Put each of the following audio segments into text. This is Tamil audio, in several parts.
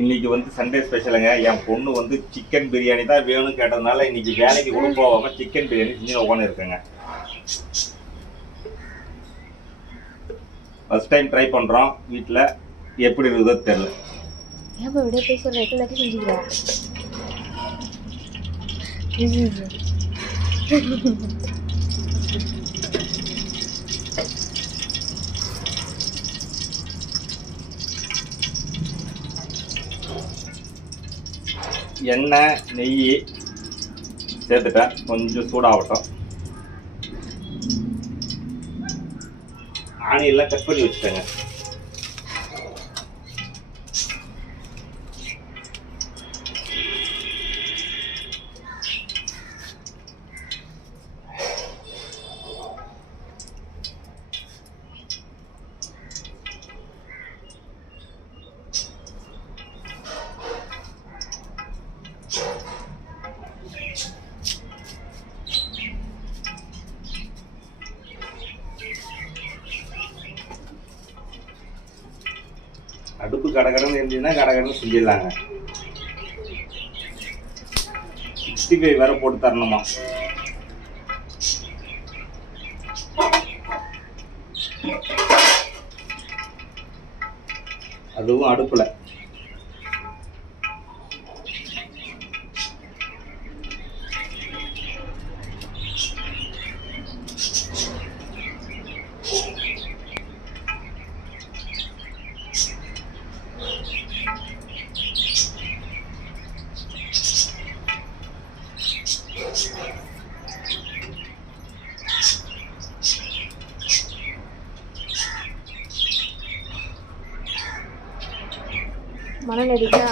இன்னைக்கு வந்து சண்டே ஸ்பெஷலுங்க. என் பொண்ணு வந்து சிக்கன் பிரியாணி தான் வேணும்னு கேட்டதுனால இன்னைக்கு வேலைக்கு கூட போகாம சிக்கன் பிரியாணி செஞ்சு உட்காந்து இருக்கேங்க. ஃபர்ஸ்ட் டைம் ட்ரை பண்றோம் வீட்டில், எப்படி இருக்குதோ தெரியல. எண்ணெய் நெய் சேர்த்துட்டேன், கொஞ்சம் சூடாகட்டும். ஆனியெல்லாம் கட் பண்ணி வச்சுட்டேங்க. அடுப்பு கடகடன்னு இருந்துச்சுன்னா கடகடன்னு செஞ்சிடலாங்க. 65 வேற போட்டு தரணுமா? அதுவும் அடுப்புல. மணல் அடிக்கா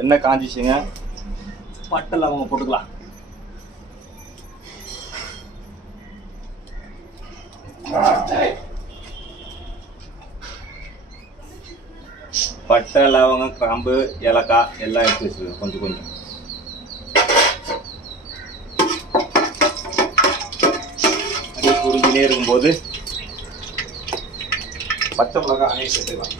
எண்ணெய் காஞ்சிச்சுங்க. பட்டை லவங்கம் போட்டுக்கலாம். பட்டை லவங்கம் கிராம்பு ஏலக்காய் எல்லாம் எடுத்து வச்சுருக்கேன் கொஞ்சம் கொஞ்சம். புரிஞ்சினே இருக்கும்போது பச்சை மிளகாய் அணைய சேர்த்துக்கலாம்.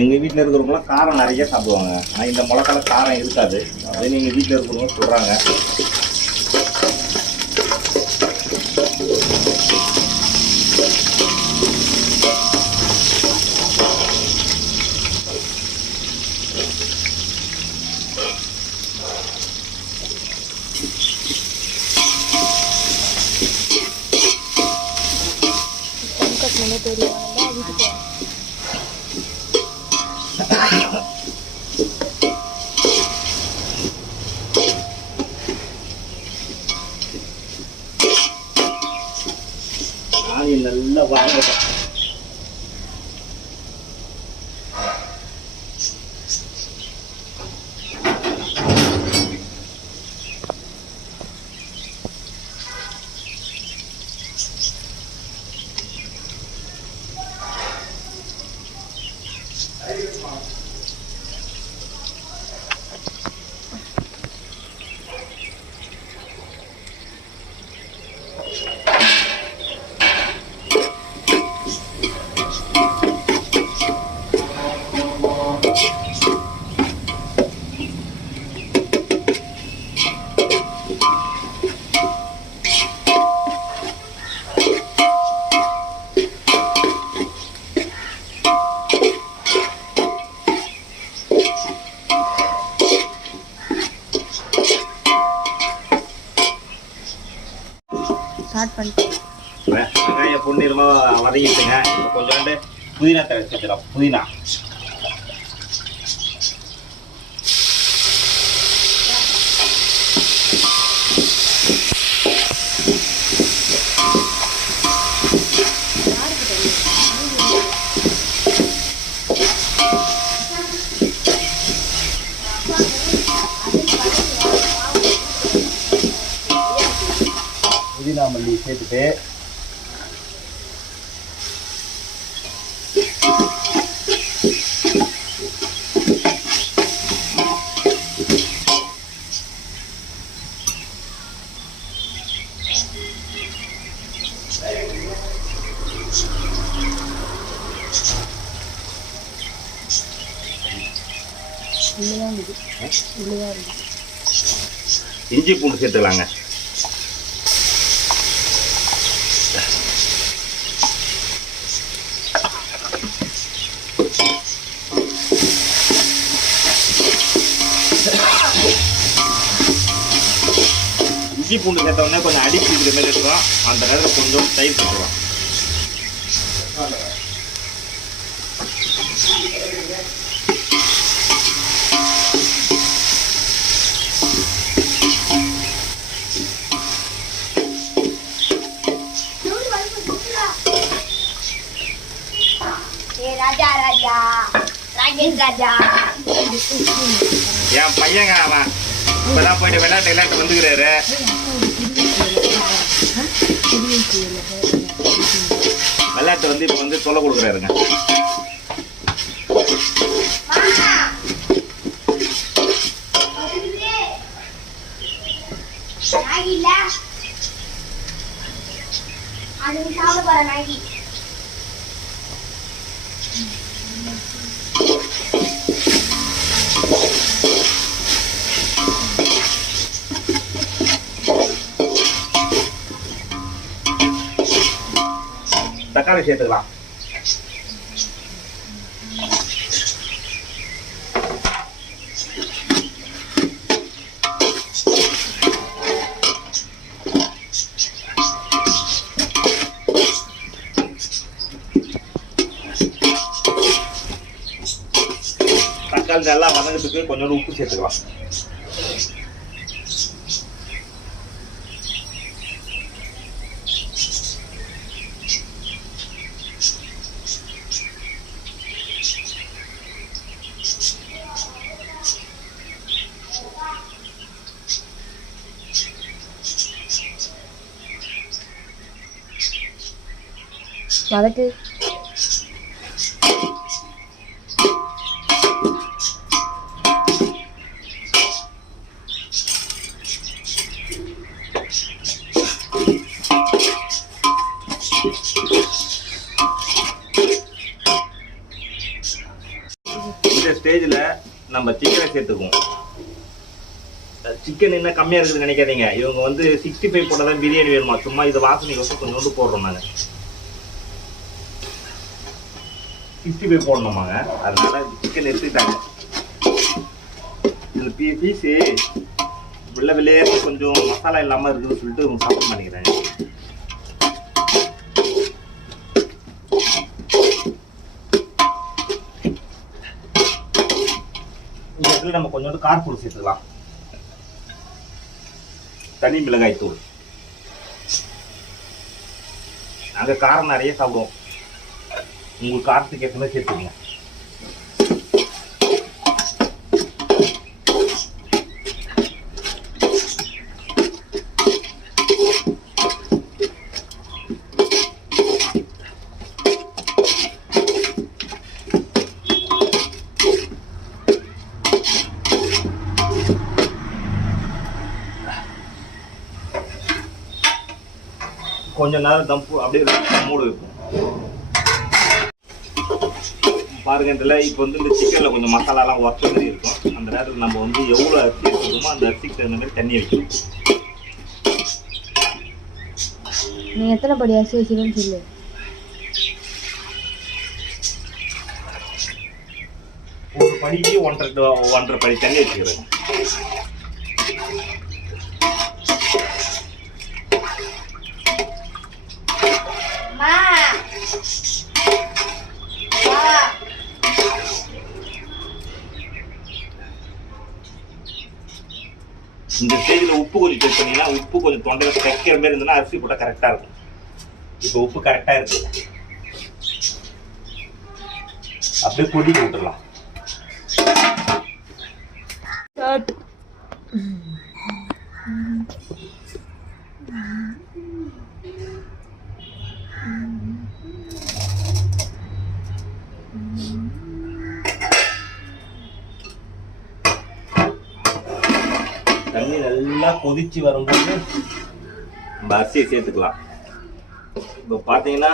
எங்கள் வீட்டில் இருக்கிறவங்களாம் காரம் நிறைய சாப்பிடுவாங்க. ஆனால் இந்த மிளகால காரம் இருக்காது. அதே நீங்கள் வீட்டில் இருக்கிறவங்க சொல்கிறாங்க. நல்லா வாங்கட்டும். ஸ்டார்ட் பண்ணிட்டேன். வெங்காயம் பொன்னிறமாக வதங்கிட்டுங்க. இப்போ கொஞ்சோண்டு புதினா தழை சேர்த்துக்கலாம். புதினா புதினா மல்லி சேர்த்துட்டு இஞ்சி பூண்டு சேர்த்துக்கலாங்க. இஞ்சி பூண்டு சேர்த்த உடனே கொஞ்சம் அடி பிடிக்கிற மாதிரி இருக்கும். அந்த நேரத்தில் கொஞ்சம் தயிர் சேர்த்துக்கலாம். என் பையங்க அவன் இப்பதான் போயிட்டு விளையாட்டு வந்துக்கிறாரு. விளையாட்டு வந்து இப்ப வந்து தொலை கொடுக்குறாருங்க. தக்காளி சேர்த்துக்கலாம். தக்காளி நல்லா வதங்கிறதுக்கு கொஞ்சோண்டு உப்பு சேர்த்துக்கலாம். வதக்கு. இந்த ஸ்டேஜில் நம்ம சிக்கனை சேர்த்துக்குவோம். சிக்கன் என்ன கம்மியாக இருக்குதுன்னு நினைக்காதீங்க. இவங்க வந்து 65 போட்டால் தான் பிரியாணி வேணுமா. சும்மா இது வாசனை வந்து கொஞ்சோண்டு போடுறோம். நாங்கள் 65 போடணுமாங்க. அதனால சிக்கன் எடுத்துக்கிட்டாங்க. இதில் பீஸு வெள்ளையே கொஞ்சம் மசாலா இல்லாமல் இருக்குதுன்னு சொல்லிட்டு இவங்க சாப்பிட மாட்டேங்கிறாங்க. இந்த இடத்துல நம்ம கொஞ்சோண்டு காரத்தூள் சேர்த்துக்கலாம். தனி மிளகாய் தூள். நாங்கள் காரம் நிறைய சாப்பிடுவோம். உங்களுக்கு காரத்துக்கு ஏற்ற மாதிரி சேர்த்துக்கங்க. கொஞ்ச நேரம் தம்பு அப்படியே மூடு வைப்போம். பாருங்கன்றல இப்போ வந்து இந்த சிக்கனில் கொஞ்சம் மசாலாலாம் ஒர்க் மாதிரி இருக்கும். அந்த நேரத்தில் நம்ம வந்து எவ்வளோ அரிசி எடுத்துக்கணுமோ அந்த அரிசிக்கு தகுந்த மாதிரி தண்ணி வைக்கணும். நீ எத்தனை படி அரிசி வச்சுருன்னு சொல்லு. ஒரு படிக்கு 1.5 படி தண்ணி வச்சுக்கிறேன். இந்த ஸ்டேஜில் உப்பு கொஞ்சம் செக் பண்ணிங்கன்னா உப்பு கொஞ்சம் தொண்டையில் தைக்கிற மாதிரி இருந்ததுன்னா அரிசி போட்டால் கரெக்டாக இருக்கும். இப்போ உப்பு கரெக்டாக இருக்கு. அப்படியே கொதிக்க விட்டுடலாம். தண்ணி நல்லா கொதிச்சு வரும்போது நம்ம அரிசியை சேர்த்துக்கலாம். இப்போ பார்த்தீங்கன்னா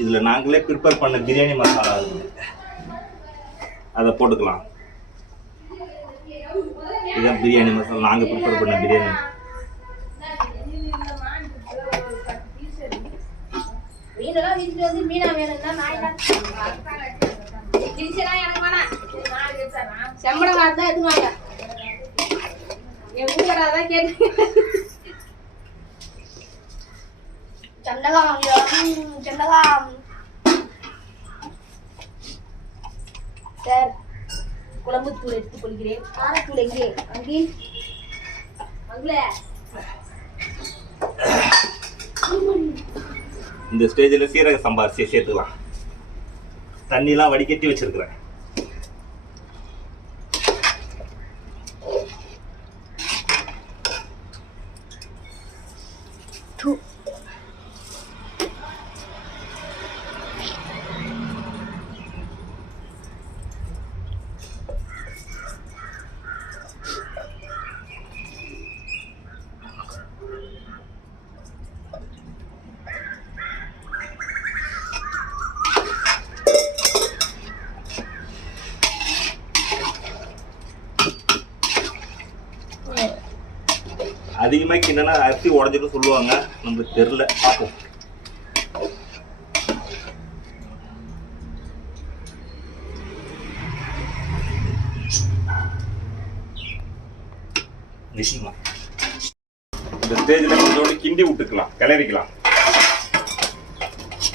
இதில் நாங்களே ப்ரிப்பேர் பண்ண பிரியாணி மசாலா இருக்குது, அதை போட்டுக்கலாம். இதுதான் பிரியாணி மசாலா, நாங்கள் ப்ரிப்பேர் பண்ண பிரியாணி. சார், குழம்பு தூள் எடுத்துக் கொள்கிறேன். காரத்தூள் எங்கே? அங்கே இந்த ஸ்டேஜில் சீரக சம்பா அரிசியை சேர்த்துக்கலாம். தண்ணிலாம் வடிகட்டி வச்சிருக்கிறேன். அதிகமாக கிண்டனா அரிசி உடஞ்சிட்டு சொல்லுவாங்க, நம்மளுக்கு தெரியல, பார்ப்போம். இந்த ஸ்டேஜில் கொஞ்சோண்டு கிண்டி விட்டுக்கலாம், கிளறிக்கலாம்.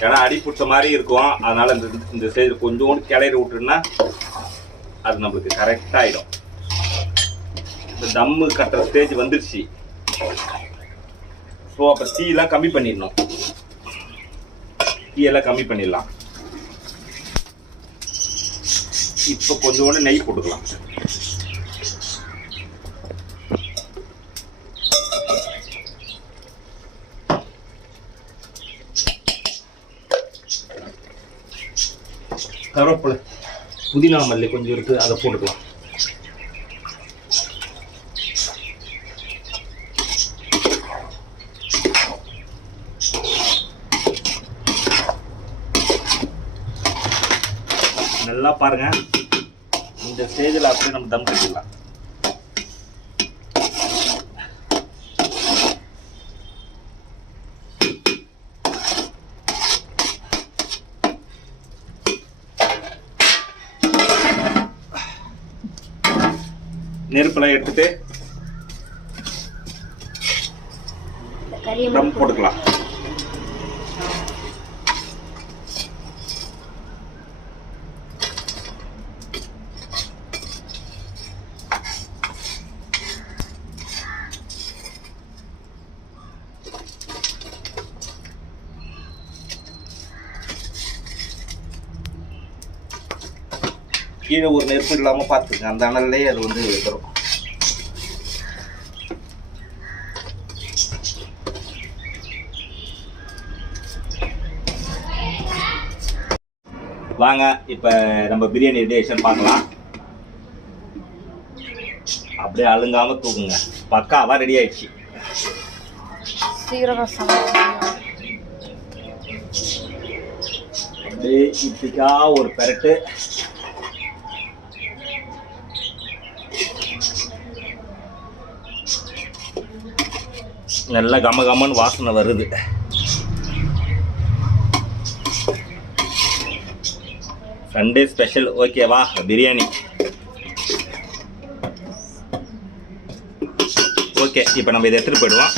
ஏன்னா அடி பிடிச்ச மாதிரி இருக்கும், அதனால இந்த ஸ்டேஜில் கொஞ்சோண்டு கிளறி விட்டுருன்னா அது நம்மளுக்கு கரெக்டாகிடும். இந்த தம்மு கட்டுற ஸ்டேஜ் வந்துருச்சு. ஸோ அப்போ தீயெல்லாம் கம்மி பண்ணிடணும். தீயெல்லாம் கம்மி பண்ணிடலாம். இப்போ கொஞ்சோண்டு நெய் போட்டுக்கலாம். கருவேப்பிலை, புதினா மல்லி கொஞ்சம் இருக்கு, அதை போட்டுக்கலாம். நல்லா பாருங்க, இந்த ஸ்டேஜில் அப்படியே நம்ம தம் கட்டிடலாம். நெருப்பெல்லாம் எடுத்துட்டு தம் போட்டுக்கலாம். கீழே ஒரு நெருப்பு இல்லாமல் பார்த்துங்க, அந்த அனல்லே அது வந்து வரும். வாங்க இப்போ நம்ம பிரியாணி ரெடியேஷன் பார்க்கலாம். அப்படியே அழுங்காம தூக்குங்க, பக்காவா ரெடி ஆயிடுச்சு. சீரகசம்பா அப்படியே இப்படிக்கா ஒரு பெரட்டு. நல்லா கம கமன்னு வாசனை வருது. சண்டே ஸ்பெஷல் ஓகேவா பிரியாணி. ஓகே, இப்போ நம்ம இதை எடுத்துகிட்டு போயிடுவோம்.